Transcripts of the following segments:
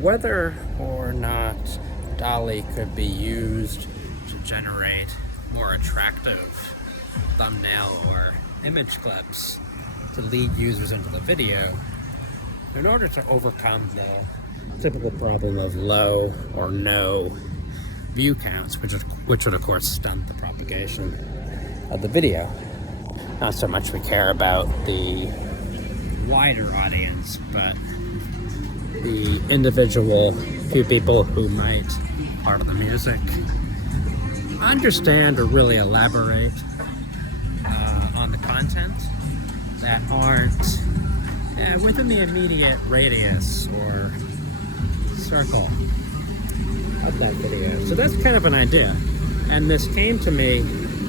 whether or not DALLE could be used to generate more attractive thumbnail or image clips to lead users into the video in order to overcome the typical problem of low or no view counts, which would of course stunt the propagation of the video. Not so much we care about the wider audience, but the individual few people who might part of the music understand or really elaborate on the content that aren't within the immediate radius or circle of that video. So that's kind of an idea. And this came to me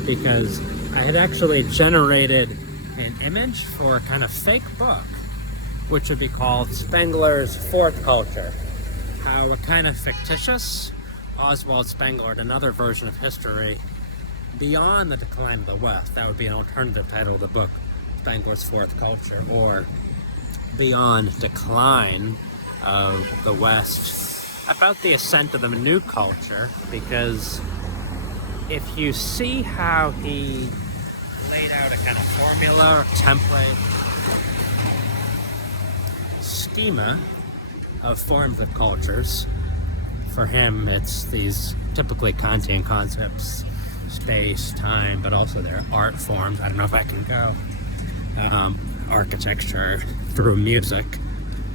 because I had actually generated an image for a kind of fake book, which would be called Spengler's Fourth Culture. How a kind of fictitious Oswald Spengler, another version of history beyond the decline of the West. That would be an alternative title of the book, Spengler's Fourth Culture, or Beyond Decline of the West, about the ascent of the new culture, because if you see how he laid out a kind of formula or template schema of forms of cultures, for him it's these typically Kantian concepts, space, time, but also their art forms. I don't know if I can go architecture through music.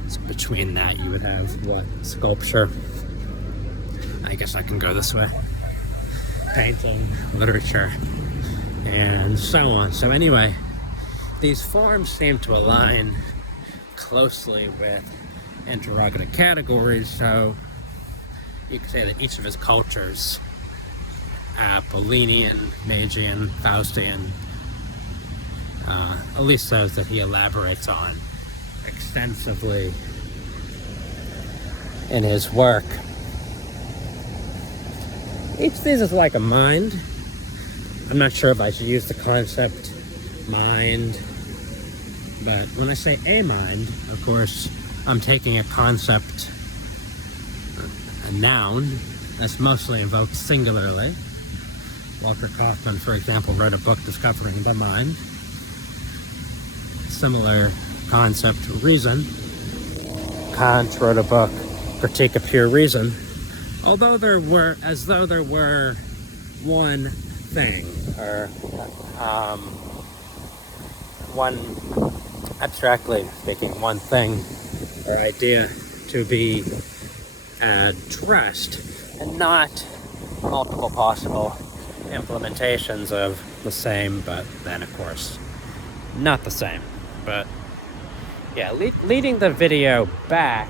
So between that you would have what, sculpture, I guess I can go this way, painting, literature, and so on. So anyway, these forms seem to align closely with interrogative categories. So you could say that each of his cultures, Apollinian, Magian, Faustian, at least those that he elaborates on extensively in his work. Each of these is like a mind. I'm not sure if I should use the concept mind, but when I say a mind, of course, I'm taking a concept, a noun, that's mostly invoked singularly. Walter Kaufman, for example, wrote a book, Discovering the Mind. Similar concept, reason. Kant wrote a book, Critique of Pure Reason. Although there were, as though there were one thing, or one, abstractly speaking, one thing or idea to be addressed, and not multiple possible implementations of the same, but then of course not the same. But yeah, leading the video back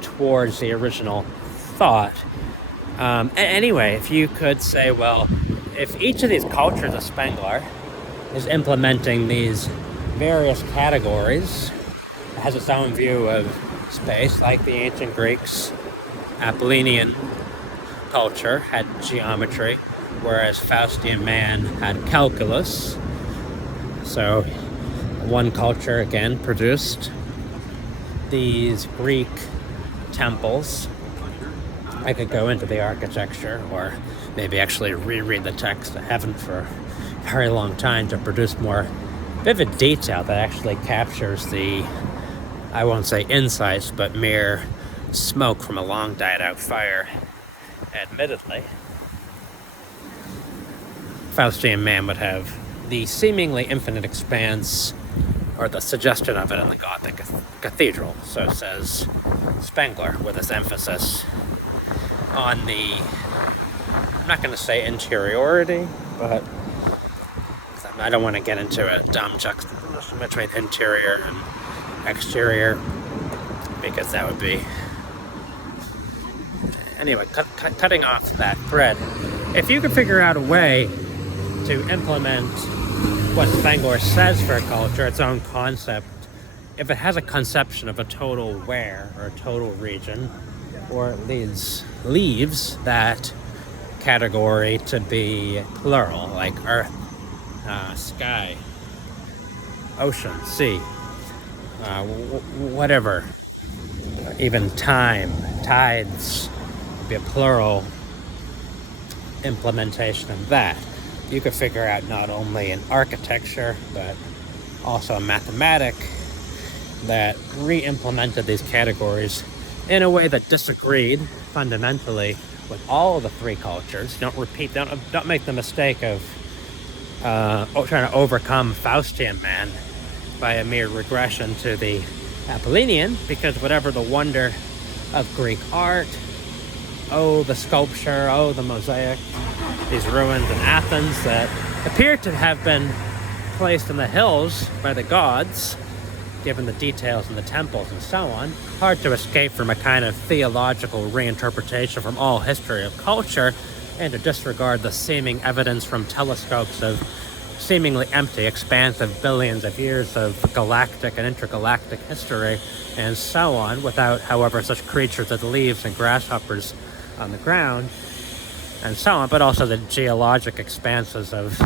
towards the original thought. Anyway, if you could say, well, if each of these cultures of Spengler is implementing these various categories, has its own view of space, like the ancient Greeks, Apollinian culture had geometry, whereas Faustian man had calculus. So one culture again produced these Greek temples. I could go into the architecture, or maybe actually reread the text. I haven't for a very long time, to produce more vivid detail that actually captures the, I won't say insights, but mere smoke from a long died out fire, admittedly. Faustian man would have the seemingly infinite expanse, or the suggestion of it, in the Gothic cathedral. So says Spengler, with his emphasis on the, I'm not going to say interiority, but I don't want to get into a dumb juxtaposition between interior and exterior, because that would be, anyway, cutting off that thread. If you could figure out a way to implement what Spengler says for a culture, its own concept, if it has a conception of a total where, or a total region, or it leaves that category to be plural, like earth, sky, ocean, sea, whatever even time, tides, would be a plural implementation of that. You could figure out not only an architecture, but also a mathematic that re-implemented these categories in a way that disagreed fundamentally with all of the three cultures. Don't make the mistake of trying to overcome Faustian man by a mere regression to the Apollinian, because whatever the wonder of Greek art, the sculpture, the mosaic, these ruins in Athens that appear to have been placed in the hills by the gods, given the details in the temples and so on, hard to escape from a kind of theological reinterpretation from all history of culture, and to disregard the seeming evidence from telescopes of seemingly empty expanse of billions of years of galactic and intergalactic history and so on, without, however, such creatures as leaves and grasshoppers on the ground and so on, but also the geologic expanses of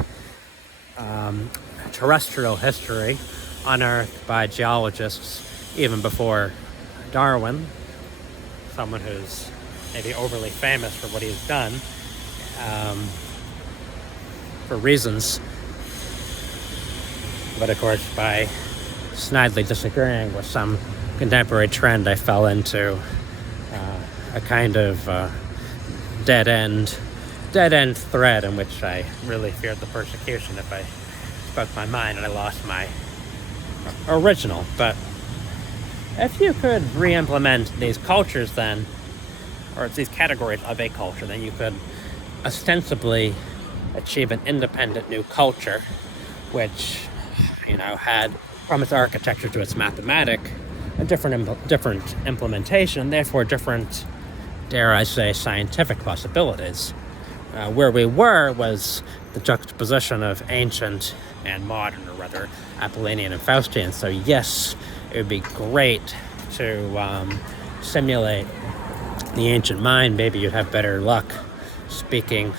terrestrial history unearthed by geologists even before Darwin, someone who's maybe overly famous for what he's done for reasons, but of course by snidely disagreeing with some contemporary trend, I fell into a kind of dead-end thread in which I really feared the persecution if I spoke my mind and I lost my original. But if you could re-implement these cultures then, or these categories of a culture, then you could ostensibly achieve an independent new culture, which, had from its architecture to its mathematic a different implementation, therefore different, dare I say, scientific possibilities. Where we were was the juxtaposition of ancient and modern, or rather Apollinian and Faustian. So yes, it would be great to simulate the ancient mind. Maybe you'd have better luck speaking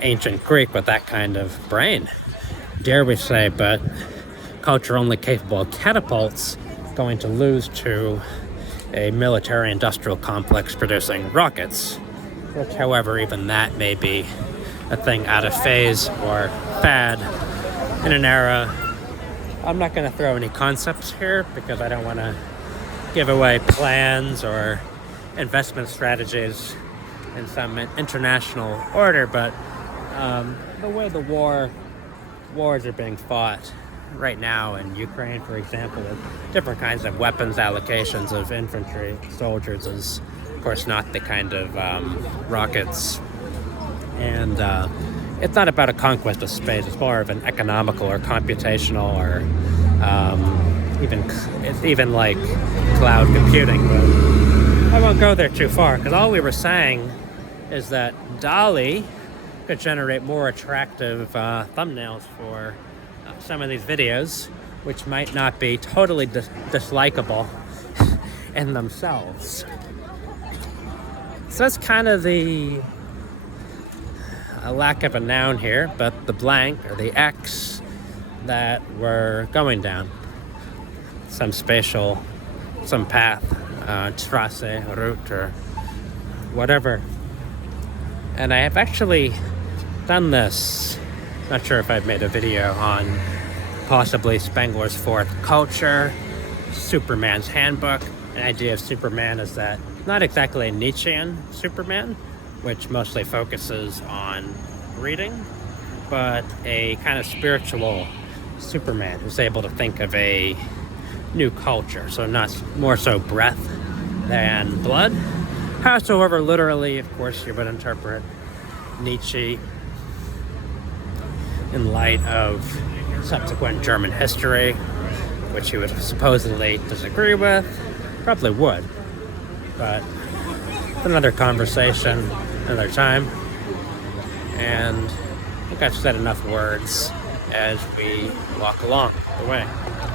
ancient Greek with that kind of brain, dare we say, but culture only capable of catapults going to lose to a military-industrial complex producing rockets, which, however, even that may be a thing out of phase or fad in an era. I'm not going to throw any concepts here because I don't want to give away plans or investment strategies in some international order, but the way the wars are being fought right now in Ukraine, for example, with different kinds of weapons allocations of infantry soldiers is, of course, not the kind of rockets. And it's not about a conquest of space. It's more of an economical or computational or even like cloud computing. But I won't go there too far, because all we were saying is that DALLE could generate more attractive thumbnails for some of these videos, which might not be totally dislikable in themselves. So that's kind of a lack of a noun here, but the blank or the X that we're going down. Some path, Strasse, route, or whatever. And I have actually done this. Not sure if I've made a video on possibly Spengler's fourth culture, Superman's Handbook. An idea of Superman is that not exactly a Nietzschean Superman, which mostly focuses on reading, but a kind of spiritual Superman who's able to think of a new culture. So not more so breath than blood. However, literally, of course, you would interpret Nietzsche in light of subsequent German history, which he would supposedly disagree with. Probably would, but it's another conversation, another time. And I think I've said enough words as we walk along the way.